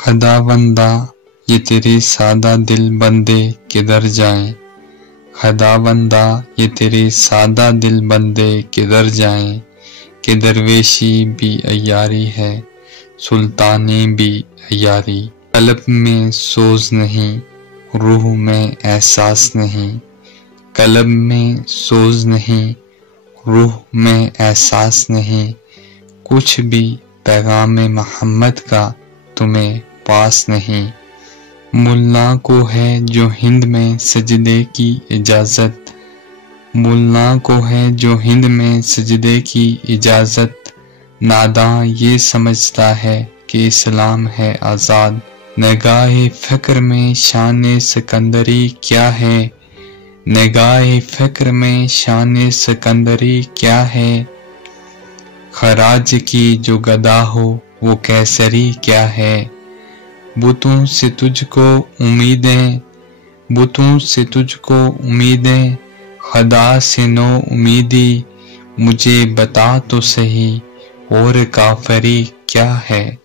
खुदावंदा ये तेरे सादा दिल बंदे किधर जाएं। खुदावंदा ये तेरे सादा दिल बंदे किधर जाएं। कि दरवेशी भी अयारी है, सुल्तानी भी अयारी। कल्ब में सोज नहीं, रूह में एहसास नहीं। कल्ब में सोज नहीं, रूह में एहसास नहीं। कुछ भी पैगाम मोहम्मद का तुम्हें पास नहीं। मुल्ला को है जो हिंद में सजदे की इजाज़त। मुल्ला को है जो हिंद में सजदे की इजाज़त। नादां ये समझता है कि इस्लाम है आज़ाद। निगाहे फ़िक्र में शान सिकंदरी क्या है। निगाहे फ़िक्र में शान सिकंदरी क्या है। खराज की जो गदा हो वो कैसरी क्या है। बुतों से तुझको उम्मीदें, बुतों से तुझको उम्मीदें। खुदा से नो उम्मीदी, मुझे बता तो सही और काफरी क्या है।